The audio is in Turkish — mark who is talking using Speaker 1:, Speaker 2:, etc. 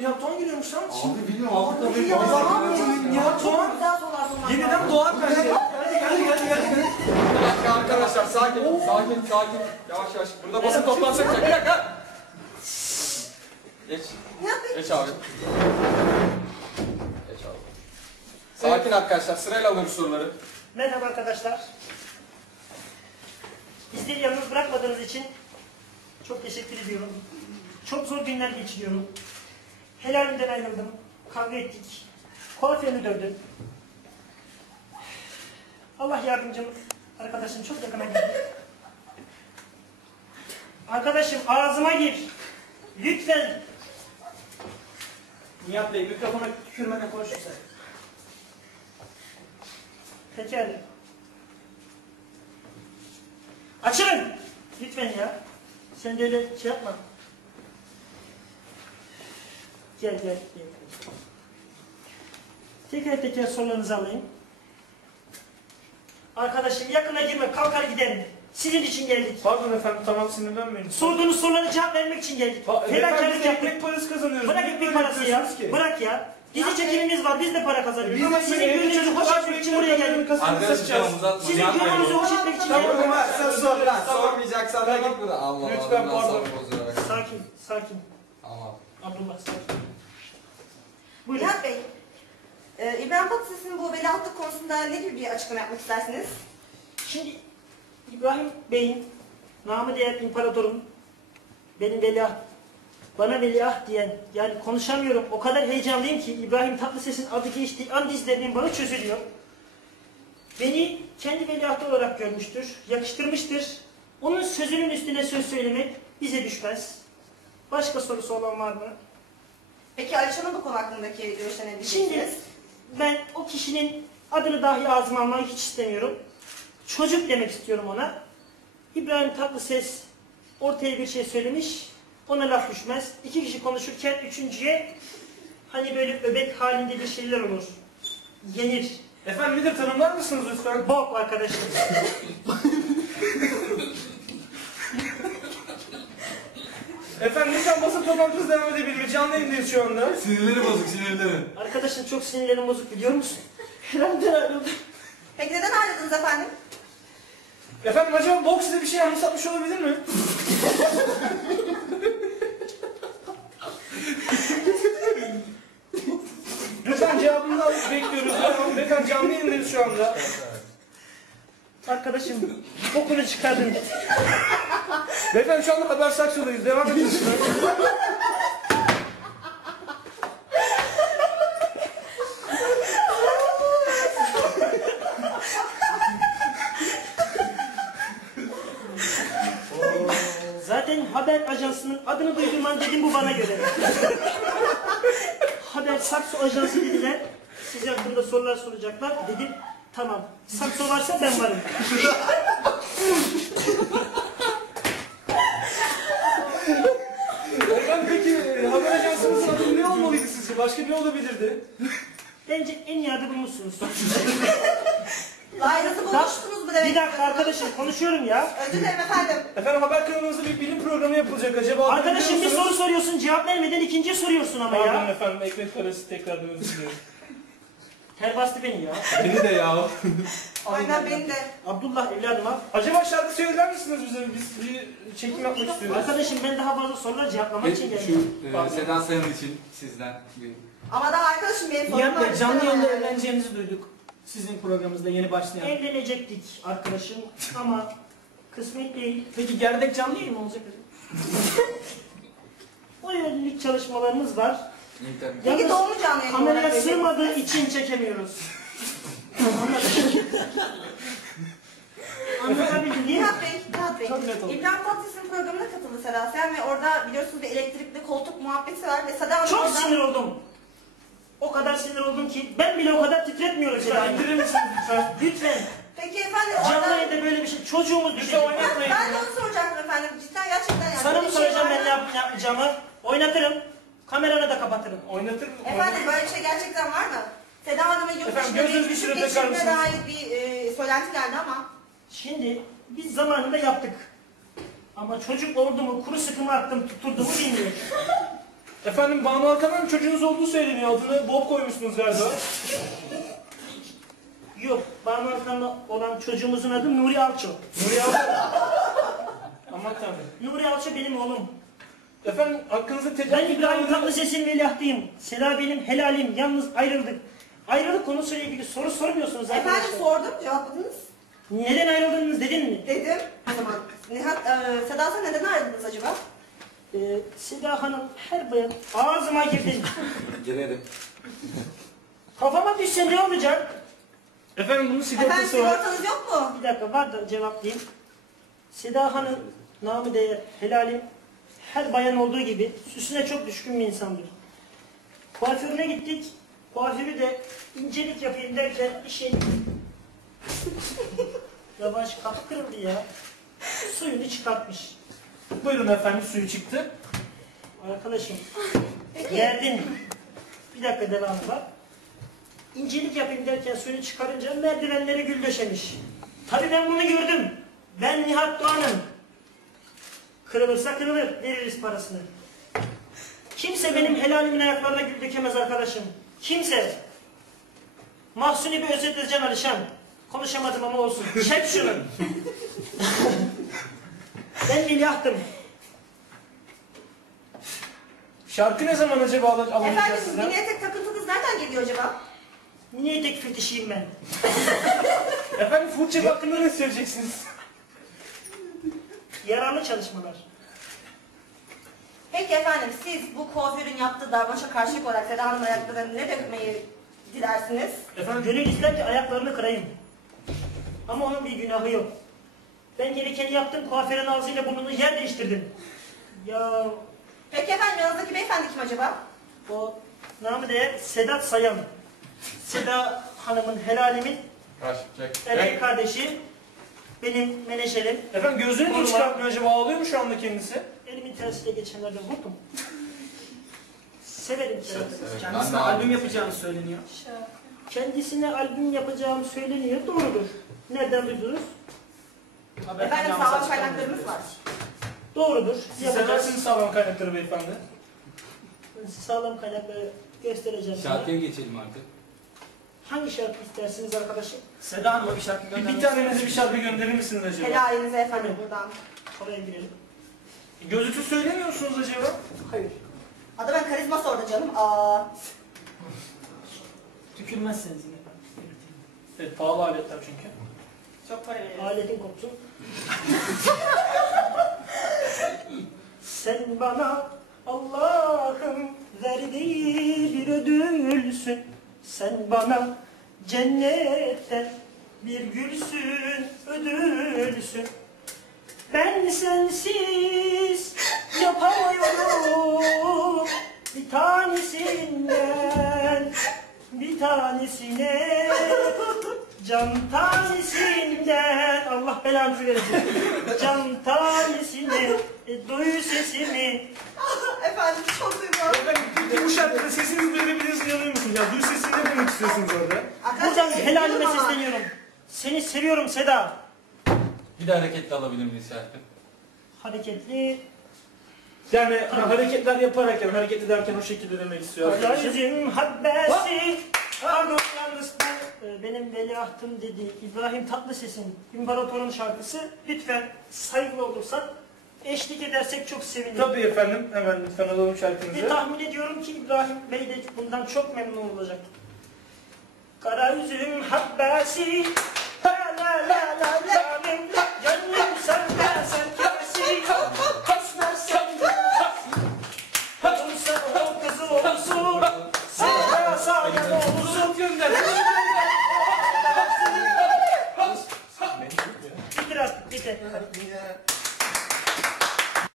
Speaker 1: Nihat Doğan geliyormuş lan.
Speaker 2: Abi bilmiyorum abi tabii.
Speaker 1: Nihat Doğan. Yeniden doğar bence. Geldi.
Speaker 3: Bir dakika arkadaşlar sakin. Yavaş yavaş. Burada basın toplansak bir dakika. Geç. Geç abi. Geç abi. Sakin arkadaşlar. Sırayla alıyoruz soruları.
Speaker 4: Merhaba arkadaşlar. Bizleri yalnız bırakmadığınız için çok teşekkür ediyorum. Çok zor günler geçiriyorum. Helalimden ayrıldım. Kavga ettik. Kuaförünü dövdüm. Allah yardımcım. Arkadaşım çok yakına geldi. Arkadaşım ağzıma gir. Lütfen.
Speaker 1: Nihat Bey mikrofona tükürmeden konuşursa.
Speaker 4: Pekala. Açılın. Lütfen ya. Sen de öyle şey yapma. Gel. Teker sorularınızı alayım. Arkadaşım yakına girme, kalkar giderim. Sizin için geldik.
Speaker 1: Pardon efendim, tamam sinirlenmeyin.
Speaker 4: Sorduğunuz sorulara cevap vermek için geldik.
Speaker 1: Efendim ekmek parası kazanıyoruz.
Speaker 4: Bırak ekmek parası ya. Bırak ya. Dizi çekimimiz var, biz de para kazanıyoruz. Ama sizin gönlünüzü hoş etmek için buraya geldik. Sizin gönlünüzü hoş etmek için geldik.
Speaker 3: Sormayacaksan da git buradan. Allah Allah.
Speaker 1: Lütfen pardon.
Speaker 4: Sakin.
Speaker 3: Tamam.
Speaker 4: Abdullah sakin. Buyurun.
Speaker 5: Nihat Bey, İbrahim Tatlıses'in bu veliahtlık konusunda ne gibi bir açıklama yapmak istersiniz?
Speaker 4: Şimdi İbrahim Bey'in namı değer imparatorun benim veliaht, bana veliaht diyen, yani konuşamıyorum, o kadar heyecanlıyım ki İbrahim Tatlıses'in adı geçtiği an dizlerimin bağı çözülüyor. Beni kendi veliahtı olarak görmüştür, yakıştırmıştır. Onun sözünün üstüne söz söylemek bize düşmez. Başka sorusu olan var mı?
Speaker 5: Peki Alişan'ın bu konu hakkındaki görüşlerine ne diyeceksiniz?
Speaker 4: Şimdi ben o kişinin adını dahi ağzıma almayı hiç istemiyorum. Çocuk demek istiyorum ona. İbrahim Tatlıses ortaya bir şey söylemiş, ona laf düşmez. İki kişi konuşurken üçüncüye hani böyle öbek halinde bir şeyler olur. Yenir.
Speaker 1: Efendim nedir, tanımlar mısınız lütfen?
Speaker 4: Bok arkadaşım.
Speaker 1: Efendim lütfen basın toplantımız devam edebilir. Canlı yayındayız şu anda.
Speaker 2: Sinirleri bozuk, sinirleri.
Speaker 4: Arkadaşım çok sinirlerim bozuk, biliyor musun? Herhalde ayrıldım.
Speaker 5: Peki neden ayrıldınız efendim?
Speaker 1: Efendim acaba bok size bir şey anımsatmış olabilir mi? Lütfen cevabını alıp bekliyoruz. Lütfen canlı yayındayız şu anda.
Speaker 4: Arkadaşım bokunu çıkardın.
Speaker 1: Beyefendi şu anda Haber Saksı'dayız. Devam edin lütfen.
Speaker 4: Zaten haber ajansının adını duydurman dedim, bu bana göre. Haber Sakso Ajansı dediler. Size hakkında sorular soracaklar. Dedim tamam. Sakso varsa ben varım.
Speaker 1: Efendim peki haber ajansımızın adı ne olmalıydı sizce? Başka ne olabilirdi?
Speaker 4: Bence en iyi adı bulmuşsunuz.
Speaker 5: Ayrıntı bulmuştunuz mu demek?
Speaker 4: Bir dakika arkadaşım, konuşuyorum ya.
Speaker 5: Özür dilerim efendim.
Speaker 1: Efendim haber kanalımızda bir bilim programı yapılacak. Acaba
Speaker 4: Arkadaşım bir
Speaker 1: biliyor
Speaker 4: soru
Speaker 1: musunuz?
Speaker 4: soruyorsun, cevap vermeden ikinciye soruyorsun ama
Speaker 1: Pardon
Speaker 4: ya.
Speaker 1: efendim, ekmek parası tekrardan özür dilerim.
Speaker 4: Ter bastı beni ya.
Speaker 2: Beni de ya.
Speaker 5: Aynen beni de.
Speaker 4: Abdullah evladım al.
Speaker 1: Acaba şarkı söyler misiniz bize? Biz bir çekim yapmak istiyoruz.
Speaker 4: Arkadaşım ben daha fazla sorular cevaplamak için geldim.
Speaker 2: Şu Seda Sayan için sizden bir...
Speaker 5: Ama daha arkadaşım benim sorunum
Speaker 6: Nihat
Speaker 5: var.
Speaker 6: Bey, canlı yayında evleneceğinizi duyduk. Sizin programınızda yeni başlayan.
Speaker 4: Evlenecektik arkadaşım ama kısmet değil.
Speaker 6: Peki gerdek canlı yayın mı olacak?
Speaker 4: O yönelik çalışmalarımız var.
Speaker 5: Peki doğru canlı yayın olarak
Speaker 4: Kameraya
Speaker 5: verecek
Speaker 4: sığmadığı
Speaker 5: misiniz?
Speaker 4: için çekemiyoruz. Anlatabildim değil mi?
Speaker 5: Nihat Bey,
Speaker 6: Çok net oldu.
Speaker 5: İbrahim Tatlıses'in programına katıldı Seda Sayan ve orada biliyorsunuz bir elektrikli koltuk muhabbeti var ve Seda Hanım
Speaker 4: Çok
Speaker 5: orada...
Speaker 4: sinir oldum. O kadar sinir oldum ki ben bile o kadar titretmiyorum Seda'yı.
Speaker 1: İndirir misiniz lütfen?
Speaker 4: Lütfen.
Speaker 5: Peki efendim
Speaker 4: Canlı
Speaker 5: orada...
Speaker 4: yayında böyle bir şey. Çocuğumuz
Speaker 1: Lütfen
Speaker 4: düşecek.
Speaker 1: oynatmayın.
Speaker 5: Ben de onu soracaktım efendim. Cidden gerçekten yani.
Speaker 4: Sana
Speaker 5: böyle
Speaker 4: mı
Speaker 5: bir şey
Speaker 4: soracağım
Speaker 5: var
Speaker 4: ben
Speaker 5: mı?
Speaker 4: ne yapacağımı? Oynatırım. Kameranı da kapatırım.
Speaker 1: Oynatır mı?
Speaker 5: Efendim böyle bir şey gerçekten var mı? Seda Hanım'ın yurt
Speaker 1: Efendim,
Speaker 5: dışında
Speaker 1: gözünüzü
Speaker 5: bir
Speaker 1: şuraya
Speaker 5: küçük
Speaker 1: takar
Speaker 5: geçirme
Speaker 1: mısınız?
Speaker 5: dair bir söylenti geldi ama...
Speaker 4: Şimdi biz zamanında yaptık. Ama çocuk oldu mu kuru sıkımı attım tutturdu mu bilmiyorum.
Speaker 1: Efendim Banu Alkan'ın çocuğunuz olduğu söyleniyor. Adını Bob koymuşsunuz galiba.
Speaker 4: Yok, Banu Alkan'la olan çocuğumuzun adı Nuri Alço.
Speaker 1: Nuri Alkan. Aman tanrım.
Speaker 4: Nuri Alço benim oğlum.
Speaker 1: Efendim hakkınızda
Speaker 4: Ben
Speaker 1: tecavüz
Speaker 4: İbrahim Tatlıses'in veliahtıyım. Sela benim helalim. Yalnız ayrıldık. Ayrılık konusuyla ilgili soru sormuyorsunuz arkadaşlar.
Speaker 5: Efendim sordum, cevapladınız.
Speaker 4: Neden ayrıldınız dedin mi?
Speaker 5: Dedim. O zaman Nihat, Seda sen neden ayrıldınız acaba?
Speaker 4: Seda Hanım her bayan ağzıma girdin.
Speaker 2: Girerim.
Speaker 4: Kafama düşse ne olacak?
Speaker 1: Efendim bunun
Speaker 5: Efendim
Speaker 1: sigortası var.
Speaker 5: sigortanız yok mu?
Speaker 4: Bir dakika var da cevaplayayım. Seda Hanım namı değer helalim her bayan olduğu gibi süsüne çok düşkün bir insandır. Kuaförüne gittik. Kuaförü de incelik yapayım derken işe... Yavaş kapı kırıldı ya. Suyunu çıkartmış.
Speaker 1: Buyurun efendim suyu çıktı.
Speaker 4: Arkadaşım
Speaker 5: Peki.
Speaker 4: geldin. Bir dakika devamı var. İncelik yapayım derken suyunu çıkarınca merdivenlere gül döşemiş. Tabii ben bunu gördüm. Ben Nihat Doğan'ım. Kırılırsa kırılır. Veririz parasını. Kimse benim helalimin ayaklarına gül dökemez arkadaşım. Kimse. Mahsuni bir özetleyeceğim Alişan. Konuşamadım ama olsun. Çek şunu. Ben veliahtım.
Speaker 1: Şarkı ne zaman acaba alınacak
Speaker 5: Efendim
Speaker 1: sizden?
Speaker 5: mini etek takıntınız nereden geliyor acaba?
Speaker 4: Niye tek fetişiyim ben?
Speaker 1: Efendim Furçev hakkında ne söyleyeceksiniz?
Speaker 4: Yararlı çalışmalar.
Speaker 5: Peki efendim siz bu kuaförün yaptığı davranışa karşılık olarak Seda Hanım'ın ayaklarına ne dökmeyi dilersiniz?
Speaker 1: Efendim
Speaker 4: Gönül ister ki ayaklarını kırayım. Ama onun bir günahı yok. Ben gerekeni yaptım, kuaförün ağzıyla burnunu yer değiştirdim. Ya
Speaker 5: Peki efendim yanınızdaki beyefendi kim acaba?
Speaker 4: o namı değer Sedat Sayan. Seda Hanım'ın helalimin
Speaker 3: Kaç, çek.
Speaker 4: erkek kardeşi, benim menajerim.
Speaker 1: efendim gözünü niye
Speaker 4: Koruma.
Speaker 1: çıkartmıyor acaba? Ağlıyor mu şu anda kendisi?
Speaker 4: Elimin tersiyle geçenlerde vurdum. Severim kendisini.
Speaker 3: Evet,
Speaker 6: Kendisine
Speaker 3: ben de
Speaker 6: albüm yapacağını söyleniyor.
Speaker 4: Kendisine albüm yapacağım söyleniyor, doğrudur. Nereden duydunuz?
Speaker 6: Haber
Speaker 5: Efendim
Speaker 6: dünyamıza
Speaker 5: sağlam
Speaker 6: açıklandı.
Speaker 5: kaynaklarımız var.
Speaker 4: Doğrudur.
Speaker 1: Siz
Speaker 4: Yapacağız.
Speaker 1: seversiniz sağlam kaynakları beyefendi.
Speaker 4: Ben size sağlam kaynakları göstereceğim. sana.
Speaker 2: Şarkıya geçelim artık.
Speaker 4: Hangi şarkı istersiniz arkadaşım?
Speaker 6: Seda Hanım'a bir şarkı
Speaker 1: Bir
Speaker 6: göndermek
Speaker 1: tanenize bir şarkı gönderir misiniz acaba?
Speaker 5: Helalinize efendim buradan.
Speaker 4: Oraya girelim.
Speaker 1: Gözütü söylemiyorsunuz acaba?
Speaker 4: Hayır.
Speaker 5: Adama karizma sordu canım. Aa.
Speaker 6: tükürmezseniz yine ben belirteyim.
Speaker 1: Evet pahalı aletler çünkü.
Speaker 5: Çok para veriyoruz.
Speaker 4: Aletin koptu. Sen bana Allah'ım verdiği bir ödülsün. Sen bana cennetten bir gülsün, ödülsün. Ben sensiz yapamıyorum. Bir tanesinden bir tanesine can tanesinden Allah belanızı verecek. Can tanesine duy sesimi.
Speaker 5: Efendim çok duygulandım.
Speaker 1: Efendim peki bu şarkıda sesinizi duyurabiliriz inanıyor musunuz? Ya duy sesini ne demek istiyorsunuz orada?
Speaker 4: Buradan
Speaker 5: Arkadaşlar
Speaker 4: helalime
Speaker 5: bekliyorum ama.
Speaker 4: sesleniyorum. Seni seviyorum Seda.
Speaker 2: Bir de hareketli alabilir miyiz şarkı?
Speaker 4: Hareketli.
Speaker 1: Yani hareketler yaparak yani hareket ederken o şekilde demek istiyor arkadaşım.
Speaker 4: Yüzüm habbesi. Pardon yalnız bu benim veliahtım dediği İbrahim Tatlıses'in İmparator'un şarkısı. Lütfen saygılı olursak eşlik edersek çok sevinirim.
Speaker 1: Tabii efendim hemen lütfen alalım
Speaker 4: Ve
Speaker 1: şarkınızı.
Speaker 4: tahmin ediyorum ki İbrahim Bey de bundan çok memnun olacak. Kara yüzüm habbesi. La la la la